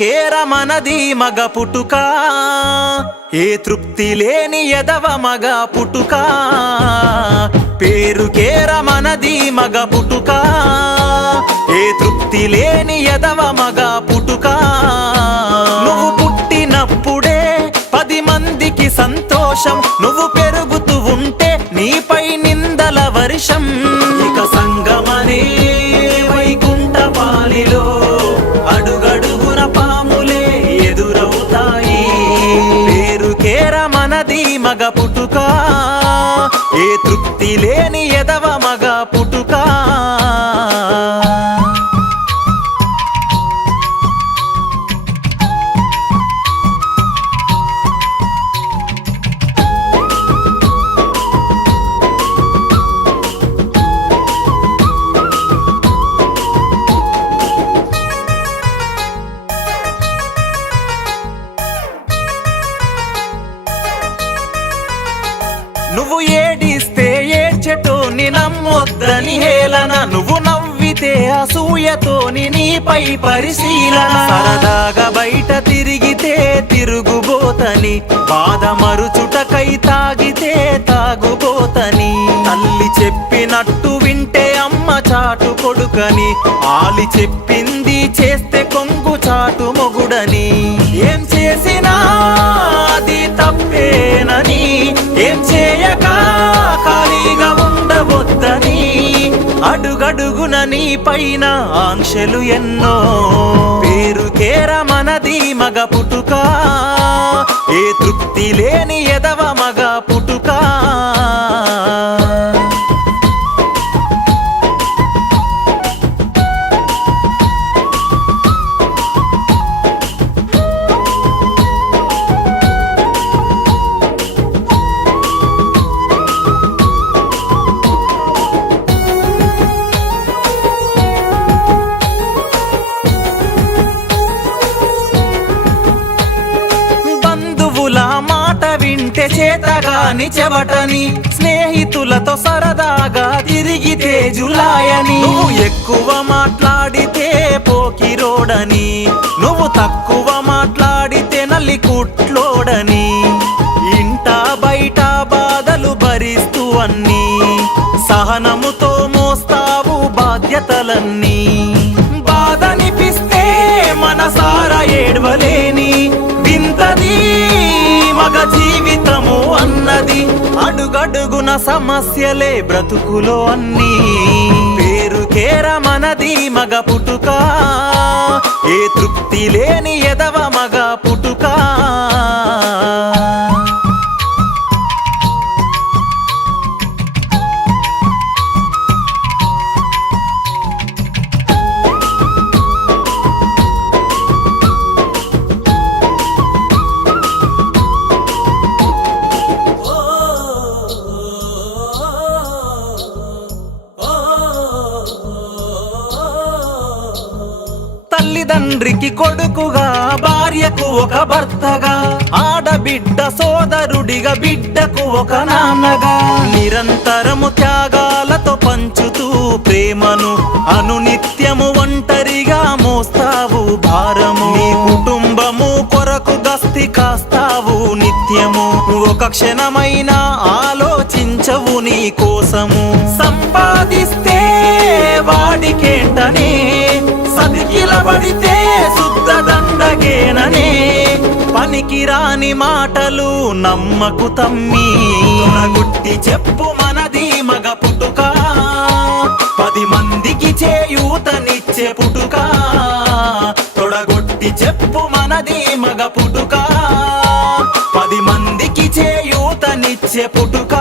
పేరుకేర మనది మగ పుట్టుక, ఏ తృప్తి లేని ఎదవ మగ పుట్టుక. పేరుకేర మనది మగ పుట్టుక, ఏ తృప్తి లేని ఎదవ మగ పుట్టుక. నువ్వు పుట్టినప్పుడే 10 మందికి సంతోషం, నువ్వు పెరుగుతూ ఉంటే నీపై నిందల వర్షం. ఇక సంగమనే వైకుంఠ పాలిలో అడుగడుగున పాములే ఎదురవుతాయి. పేరుకేర మనది మగ పుట్టుక, ఏ తృప్తి లేని ఎదవ మగ పుట్టుక. నువ్వు ఏడిస్తే ఏడ్చెటోని నమ్మొద్దని హేళన, నువ్వు నవ్వితే అసూయతోని నీపై పరిశీలన. సరదాగా బయట తిరిగితే తిరుగుబోతని, బాధ మరుచుటకై తాగితే తాగుబోతని. తల్లి చెప్పినట్టు వింటే అమ్మ చాటు కొడుకని, ఆలి చెప్పింది చేస్తే కొంగు చాటు మొగుడని. ఏం చేసినా అది తప్పేనని, ఏం చేయక ఖాళీగా ఉండవద్దని, అడుగడుగున నీ పైన ఆంక్షలు ఎన్నో. పేరుకేర మనది మగ పుట్టుక, ఏ తృప్తి లేని ఎదవ మగ పుట్టుక. వింటే చేతగాని చెవటని, స్నేహితులతో సరదాగా తిరిగితే జులాయని. నువ్వు ఎక్కువ మాట్లాడితే పోకిరోడని, నువ్వు తక్కువ మాట్లాడితే నల్లి కుట్లోడని. ఇంట బయట బాధలు భరిస్తూ అన్నీ, సహనముతో మోస్తావు బాధ్యతలన్నీ. బాధనిపిస్తే మనసారా ఏడ్వలేని వింతది మగ జీవితము అన్నది, అడుగడుగున సమస్యలే బ్రతుకులో అన్నీ. పేరుకేర మనది మగ పుట్టుక, ఏ తృప్తి లేని ఎదవ మగ పుట్టుక. తల్లిదండ్రికి కొడుకుగా, భార్యకు ఒక భర్తగా, ఆడబిడ్డ సోదరుడిగా, బిడ్డకు ఒక నాన్నగా. నిరంతరము త్యాగాలతో పంచుతూ ప్రేమను, అనునిత్యము ఒంటరిగా మోస్తావు భారము. నీ కుటుంబము కొరకు గస్తి కాస్తావు నిత్యము, ఒక క్షణమైనా ఆలోచించవు నీ కోసము. సంపాదిస్తే వాడికేంటనే, సదికిలబడితే శుద్ధ దండగేననే. పనికిరాని మాటలు నమ్మకు తమ్మి, తొడగొట్టి చెప్పు మనది మగ పుట్టుక. 10 మందికి చేయూతనిచ్చే పుట్టుక, తొడగొట్టి చెప్పు మనది మగ పుట్టుక. 10 మందికి చేయూతనిచ్చే పుట్టుక.